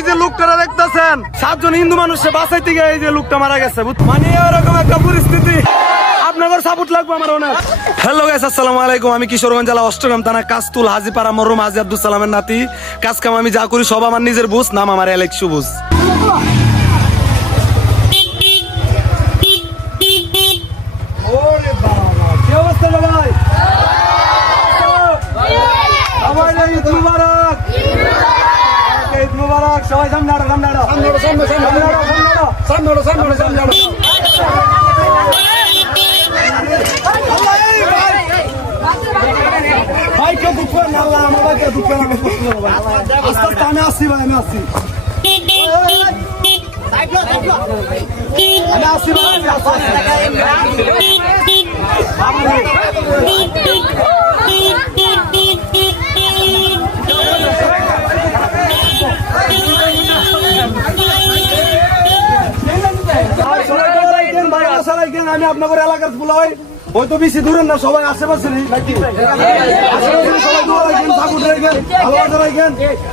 এই যে লোকটা দেখতেছেন সাতজন হিন্দু মানুষে বাঁচাইতে গিয়ে এই যে লোকটা মারা গেছে মানে এরকম একটা পরিস্থিতি আপনাদের সাপোর্ট লাগবে আমার অনেক হ্যালো গাইস আসসালামু আলাইকুম আমি কিশোরগঞ্জ জেলা অষ্টগ্রাম থানা কাস্তুল হাজিপাড়া মরুম হাজি আব্দুল সালামের নাতি কাজ কাম আমি যা করি সব আমার নিজের বুঝ নাম আমার অ্যালেক্স সুবুজ কি অবস্থা ভাই সবাই সবাই সামনে আড়ো সামনে আড়ো সামনে সামনে আড়ো সামনে আড়ো সামনে আড়ো সামনে আড়ো ভাই কেউ দুঃখ করেন না, আল্লাহ আমার ভাইকে দুঃখ করেন না, কষ্ট করো ভাই। আস্তে আস্তে আমি আসছি ভাই আমি আসছি। আমি আসছি ভাই আমি আসছি। আমি আপনাদের এলাকার ফুলাই হয়তো বেশি দূরের না, সবাই আশেপাশে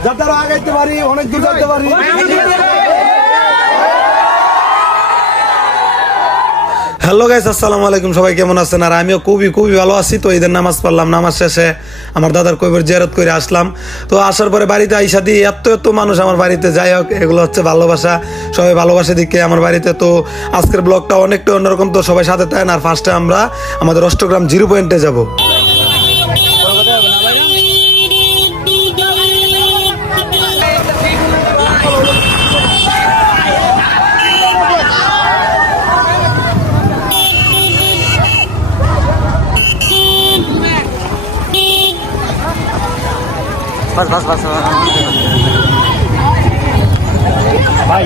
যাতে আগাইতে পারি, অনেক দূর যেতে পারি। হ্যালো গাইস, আসসালামু আলাইকুম। সবাই কেমন আছেন? আর আমিও খুবই খুবই ভালো আছি। তো ঈদের নামাজ পড়লাম। নামাজ শেষে আমার দাদার কবির জিয়ারত করে আসলাম। তো আসার পরে বাড়িতে আইসা দিয়ে এত এত মানুষ আমার বাড়িতে। যাই হোক, এগুলো হচ্ছে ভালোবাসা। সবাই ভালোবাসা দিকে আমার বাড়িতে। তো আজকের ব্লগটা অনেকটা অন্যরকম। তো সবাই সাথে থাকেন। আর ফার্স্টে আমরা আমাদের অষ্টগ্রাম জিরো পয়েন্টে যাব। বাস বাস বাস ভাই।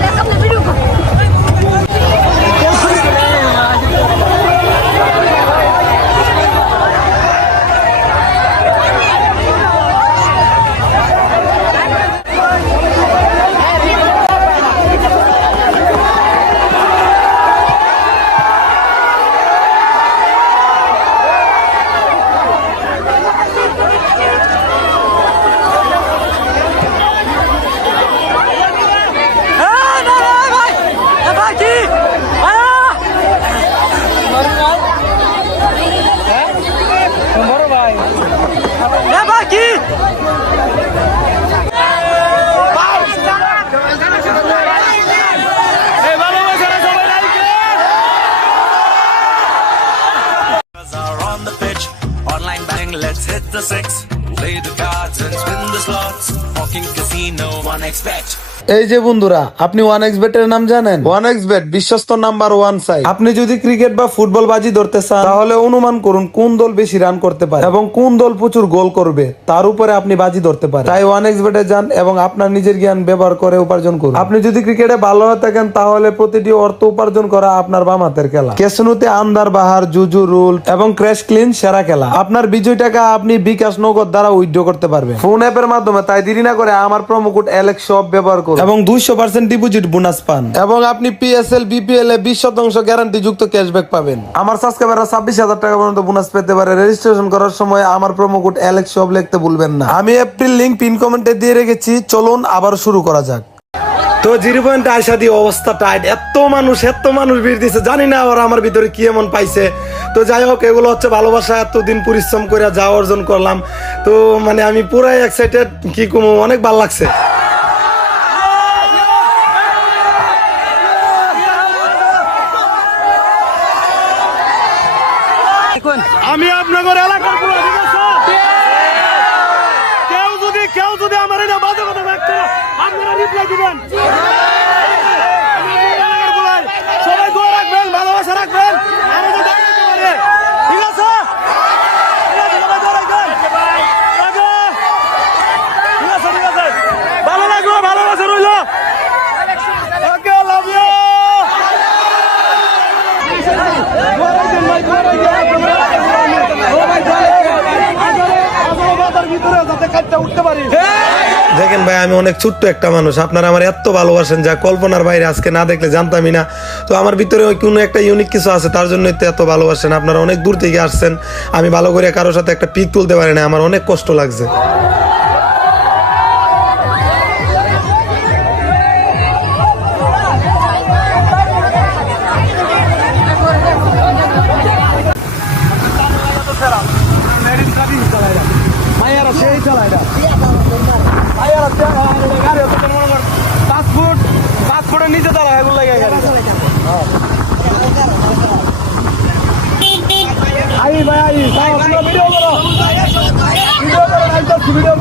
Online let's hit the six. Play the cards and spin the slots. Walking casino, one expect. এই যে বন্ধুরা আপনি ওয়ান এক্স বেটের নাম জানেন? ওয়ান এক্স বেট বিশ্বস্ত নাম্বার ওয়ান সাইড আপনি যদি ক্রিকেট বা ফুটবল বাজি ধরতে চান তাহলে অনুমান করুন কোন দল বেশি রান করতে পারে এবং কোন দল প্রচুর গোল করবে। তার উপরে আপনি বাজি ধরতে পারেন। তাই ওয়ান এক্স বেটে যান এবং আপনার নিজের জ্ঞান ব্যবহার করে উপার্জন করুন। আপনি যদি ক্রিকেটে ভালো হয়ে থাকেন তাহলে প্রতিটি অর্থ উপার্জন করা আপনার বাম হাতের খেলা। কেসনুতে আন্দার বাহার জুজু রুল এবং ক্র্যাশ ক্লিন সেরা খেলা। আপনার বিজয় টাকা আপনি বিকাশ নগদ দ্বারা উইথড্র করতে পারবেন। ফোন অ্যাপের মাধ্যমে তাই দেরি না করে আমার প্রোমো কোড অ্যালেক্স সব ব্যবহার করুন। এবং দুইশো পার্সেন্ট ডিপোজিট বোনাস পান। এবং আপনি পিএসএল বিপিএল এ বিশ শতাংশ গ্যারান্টি যুক্ত ক্যাশব্যাক পাবেন। আমার সাবস্ক্রাইবাররা ছাব্বিশ হাজার টাকা পর্যন্ত বোনাস পেতে পারে। রেজিস্ট্রেশন করার সময় আমার প্রোমো কোড অ্যালেক্স সব লিখতে ভুলবেন না। আমি এপ্রিল লিঙ্ক পিন কমেন্টে দিয়ে রেখেছি। চলুন আবার শুরু করা যাক। তো জিরো পয়েন্ট আয়সা দিয়ে অবস্থা টাইট এত মানুষ এত মানুষ ভিড় দিছে। জানি না ওরা আমার ভিতরে কি এমন পাইছে। তো যাই হোক এগুলো হচ্ছে ভালোবাসা। এতদিন পরিশ্রম করে যা অর্জন করলাম। তো মানে আমি পুরাই এক্সাইটেড কি কমু অনেক ভালো লাগছে। আমি আপনাদের এলাকার পুরো? কেউ যদি কেউ যদি আমার এটা বাজে কথা ব্যক্ত আপনারা রিপ্লাই দিবেন এলাকার পুরাই সবাই দোয়া রাখবেন ভালোবাসা রাখবেন আমাদের দেখা যেতে পারে ঠিক আছে ঠিক আছে, সবাই দোয়া রাখবেন। রাখো। ঠিক আছে ঠিক আছে ভালো লাগল ভালোবাসা রইল ওকে লাভ ইউ দোয়া রাখবেন ভাই দোয়া রাখবেন দেখেন ভাই আমি অনেক ছোট্ট একটা মানুষ। আপনারা আমার এত ভালোবাসেন যা কল্পনার বাইরে আজকে না দেখলে জানতামই না। তো আমার ভিতরে কোনো একটা ইউনিক কিছু আছে, তার জন্যই তো এত ভালোবাসেন। আপনারা অনেক দূর থেকে আসছেন। আমি ভালো করে কারোর সাথে একটা পিক তুলতে পারি না, আমার অনেক কষ্ট লাগছে। আই ভাই আই ভাই আপনারা ভিডিও করো। ভিডিও ভিডিও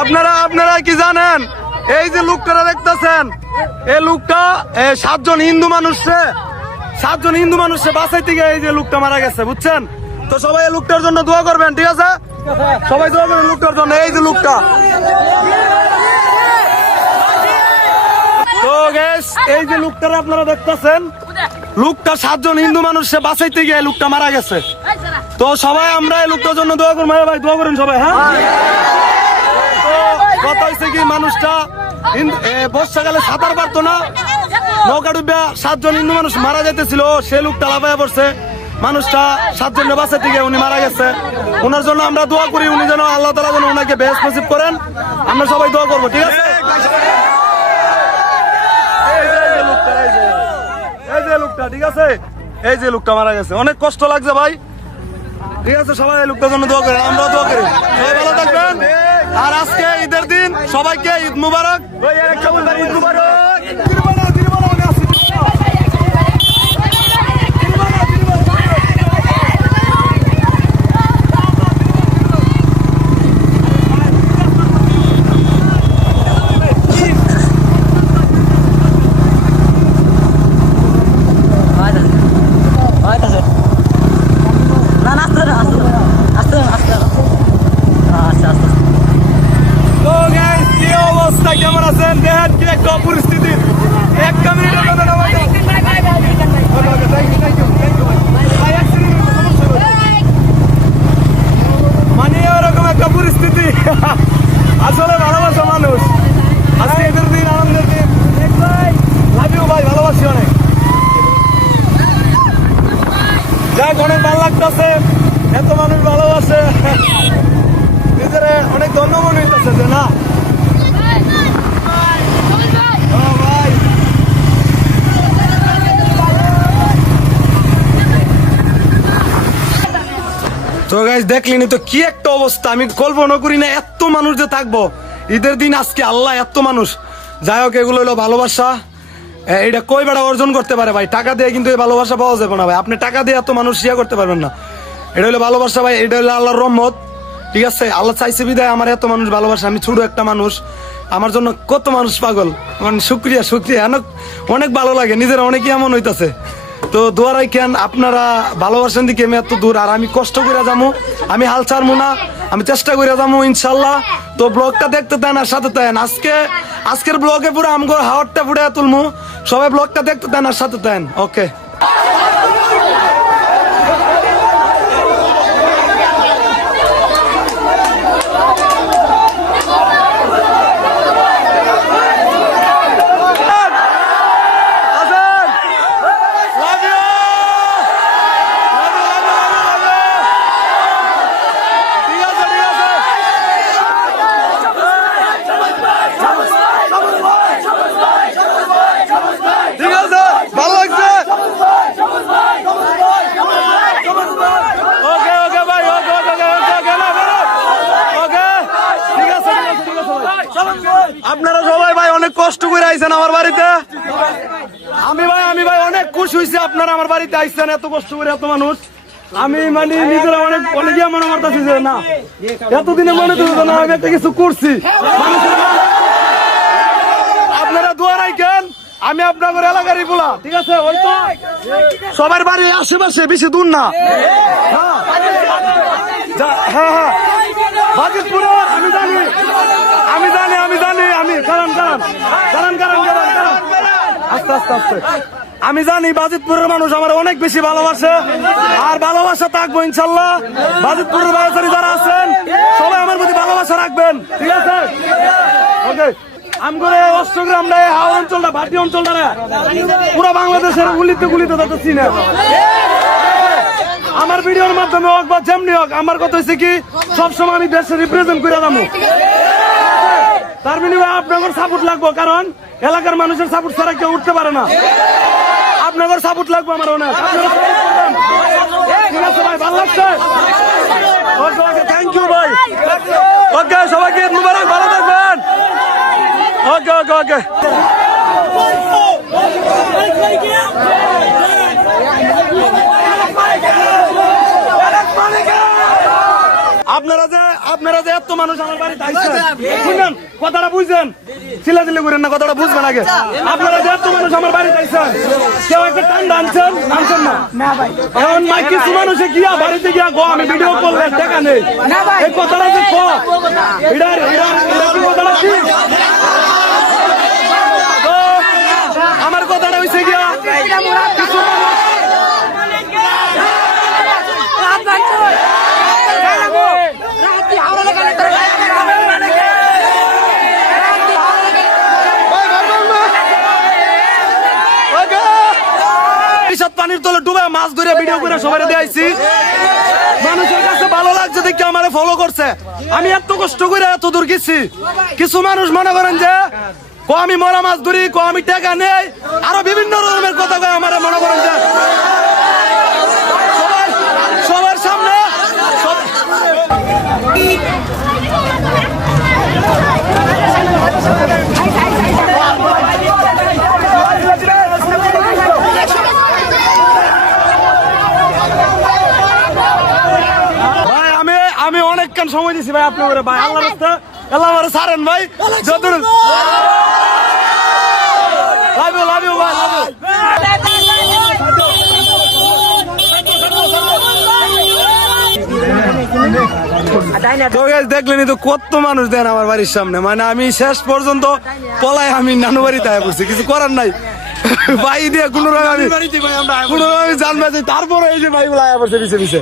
আপনারা আপনারা কি জানেন? এই যে লোকটা দেখতেছেন, এই লোকটা সাতজন হিন্দু মানুষে সাতজন হিন্দু মানুষে বাঁচাইতে গিয়ে এই যে লোকটা মারা গেছে, বুঝছেন? তো সবাই এই লোকটার জন্য দোয়া করবেন, ঠিক আছে? সবাই দোয়া করবেন লোকটার জন্য, এই যে লোকটা। এই যে লোকটা আপনারা দেখতেছেন, লোকটা সাতজন হিন্দু মানুষ, সে বাঁচাইতে গিয়ে লোকটা মারা গেছে। তো সবাই আমরা এই লোকটার জন্য দোয়া হ্যাঁ ভাই, দোয়া করেন সবাই হ্যাঁ? কথা হয়েছে কি, মানুষটা বর্ষাকালে সাঁতার পারতো না। নৌকা ডুবিয়া সাতজন হিন্দু মানুষ মারা যাইতেছিল। সে লোকটা লাফাইয়া পড়ছে। মানুষটা সাতজন বাঁচাইতে গিয়ে উনি মারা গেছে। ওনার জন্য আমরা দোয়া করি, উনি যেন আল্লাহ তালা যেন ওনাকে বেশ নসিব করেন। আমরা সবাই দোয়া করব, ঠিক আছে? লোকটা, ঠিক আছে? এই যে লোকটা মারা গেছে। অনেক কষ্ট লাগছে ভাই। ঠিক আছে, সবাই এই লোকটার জন্য দোয়া করেন আমরা দোয়া করি। সবাই ভালো থাকবেন। আর আজকে ঈদের দিন সবাইকে ঈদ মুবারক না না আসতে না আসতে আসতে আসতে আচ্ছা আচ্ছা তো guys, কি অবস্থা কেমন আছেন দেখেন কি একটা পরিস্থিতি একটা মিনিটের কথা না ভাই Okay, okay, thank you, thank you, thank you, ভাই। ভাই, এক second, সমস্যা নেই। মানে ওরকম একটা পরিস্থিতি আসলে ভালোবাসা মানুষ আজকে ঈদের দিন আনন্দের দিন লাভ ইউ ভাই ভালোবাসি অনেক যাক অনেক ভালো লাগতেছে, এত মানুষ ভালোবাসে। নিজেরা অনেক ধন্য মনে হইতেছে যে না। তো গাইজ দেখলেনি তো কি একটা অবস্থা। আমি কল্পনা করি না এত মানুষ যে থাকব। ঈদের দিন আজকে আল্লাহ এত মানুষ। যাই হোক, এগুলো হলো ভালোবাসা। এটা কই বেড়া অর্জন করতে পারে ভাই? টাকা দিয়ে কিন্তু এই ভালোবাসা পাওয়া যাবে না ভাই। আপনি টাকা দিয়ে এত মানুষ ইয়া করতে পারবেন না। এটা হলো ভালোবাসা ভাই, এটা হলো আল্লাহর রহমত। ঠিক আছে? আল্লাহ চাইছে বিদায়, আমার এত মানুষ ভালোবাসা, আমি ছোট একটা মানুষ। আমার জন্য কত মানুষ পাগল। মানে শুক্রিয়া শুক্রিয়া। অনেক অনেক ভালো লাগে, নিজের অনেকই এমন হইতাছে। তো দোয়ারাই কেন আপনারা ভালোবাসেন দিকে আমি এত দূর, আর আমি কষ্ট করে যাব আমি হাল ছাড়বো না, আমি চেষ্টা করে যাব ইনশাল্লাহ। তো ব্লগটা দেখতে দেন আর সাথে দেন, আজকে, আজকের ব্লগে পুরো আমগো হাওয়ারটা ফুটে তুলমু। সবাই ব্লগটা দেখতে দেন আর সাথে দেন, ওকে Hasan! Love you! Love you, love you, love you, love you! ঠিক আছে, ঠিক আছে। ঠিক আছে, ভালো লাগছে? ওকে, ওকে ভাই, ওকে, ওকে, ওকে, ওকে, ওকে, না, না, না। ওকে, ঠিক আছে, ঠিক আছে, ঠিক আছে ভাই। আপনারা সবাই ভাই অনেক কষ্ট করে আইছেন আমার বাড়িতে। আমি ভাই আমি ভাই অনেক খুশি হয়েছি আপনারা আমার বাড়িতে আইছেন এত কষ্ট করে এত মানুষ। আমি মানে নিজেরা অনেক অনেক ইয়া মনে করতেছি যে না এতদিনে মনে তো না আমি একটা কিছু করছি। আপনারা দোয়া রাখেন আমি আপনাদের এলাকারই বলা ঠিক আছে? ওই তো। সবার বাড়ি আশেপাশে বেশি দূর না। হ্যাঁ হ্যাঁ। হ্যাঁ বাজিতপুরে আমি জানি আমি জানি। আস্তে আস্তে আস্তে। আমি জানি বাজিতপুরের মানুষ আমার অনেক বেশি ভালোবাসে, আর ভালোবাসা থাকব ইনশাল্লাহ। বাজিতপুরের বাজারে যারা আছেন, সবাই আমার প্রতি ভালোবাসা রাখবেন। ঠিক আছে? ওকে। বাংলাদেশের না আমার ভিডিওর মাধ্যমে হোক বা যেমনি হোক, আমার কথা হচ্ছে কি, সবসময় আমি দেশে রিপ্রেজেন্ট করে যাব। তার বিনিময়ে আপনাদের সাপোর্ট লাগবো, কারণ এলাকার মানুষের সাপোর্ট ছাড়া কেউ উঠতে পারে না। আপনাদের সাপোর্ট লাগবো আমার অনেক ভাই, ভালো লাগছে? থ্যাংক ইউ ভাই। ওকে সবাইকে মুবারক, ভালো থাকবেন। ওকে ওকে ওকে আপনারা যে আপনারা যে এত মানুষ আমার বাড়িতে শুনেন কথাটা বুঝছেন চিল্লাচিল্লি করেন না কথাটা বুঝবেন আগে। আপনারা যে এত মানুষ আমার বাড়িতে আইছেন কেউ একটা টান আনছেন? আনছেন না? এখন মাই কিছু মানুষে গিয়া বাড়িতে গিয়া গো আমি ভিডিও করলেন দেখা নেই। এই কথাটা যে কথাটা ঠিক তো, আমার কথাটা হইছে গিয়া কিছু মানুষ বিষাদ পানির তলে ডুবে মাছ ধরে ভিডিও করে সবাই দেখাইছি মানুষের কাছে ভালো লাগছে দেখে আমারে ফলো করছে। আমি এত কষ্ট করে এত দূর গেছি। কিছু মানুষ মনে করেন যে, ক আমি মরা মাছ ধরি, ক আমি টাকা নেই। আরও বিভিন্ন রকমের কথা কয় আমার মনে করেন যে। সবার সামনে সব- ভাই আমি আমি অনেকক্ষণ সময় দিছি ভাই আপনি করে ভাই আল্লাহ রাস্তা আল্লাহ ভাই যত লাভ ইউ লাভ ইউ ভাই লাভ ইউ তো guys, তো কত মানুষ দেন আমার বাড়ির সামনে। মানে আমি শেষ পর্যন্ত পলায় আমি নানু বাড়িতে আয় পড়ছি কিছু করার নাই। ভাই দিয়ে কোনো রকম আমি কোনো রকম আমি জানবা যে তারপরে এই যে ভাই গুলো আয়া পড়ছে পিছে পিছে।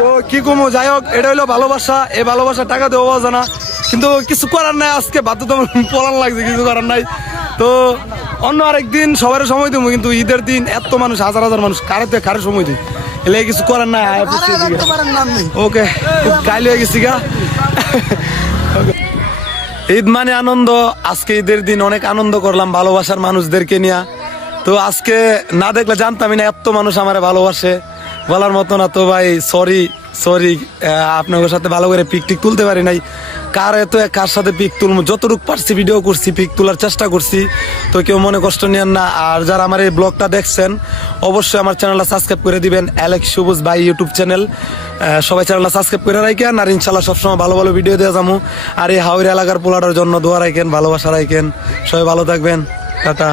তো কি কমো যাই হোক এটা হলো ভালোবাসা। এই ভালোবাসা টাকা দেওয়া পাওয়া যায় কিন্তু কিছু করার নাই আজকে বাধ্য তো পলান লাগছে কিছু করার নাই। তো অন্য আরেকদিন সবার সময় দেবো কিন্তু ঈদের দিন এত মানুষ হাজার হাজার মানুষ কারে তো কারে সময় দিই। এলে কিছু করার নাই। ওকে খুব কাইল হয়ে গেছি গা ঈদ মানে আনন্দ। আজকে ঈদের দিন অনেক আনন্দ করলাম ভালোবাসার মানুষদেরকে নিয়ে। তো আজকে না দেখলে জানতামই না, এত মানুষ আমার ভালোবাসে। বলার মতো না তো ভাই সরি সরি আপনাদের সাথে ভালো করে পিক টিক তুলতে পারি নাই। কার এত, কার সাথে পিক তুলবো? যতটুকু পারছি ভিডিও করছি পিক তোলার চেষ্টা করছি। তো কেউ মনে কষ্ট নেন না। আর যারা আমার এই ব্লগটা দেখছেন, অবশ্যই আমার চ্যানেলটা সাবস্ক্রাইব করে দিবেন। অ্যালেক্স সবুজ ভাই ইউটিউব চ্যানেল সবাই চ্যানেলটা সাবস্ক্রাইব করে রাখেন আর ইনশাল্লাহ সবসময় ভালো ভালো ভিডিও দেওয়া যাব আর এই হাওড়ি এলাকার পোলাটার জন্য দোয়া রাখেন ভালোবাসা রাখেন সবাই ভালো থাকবেন। টাটা।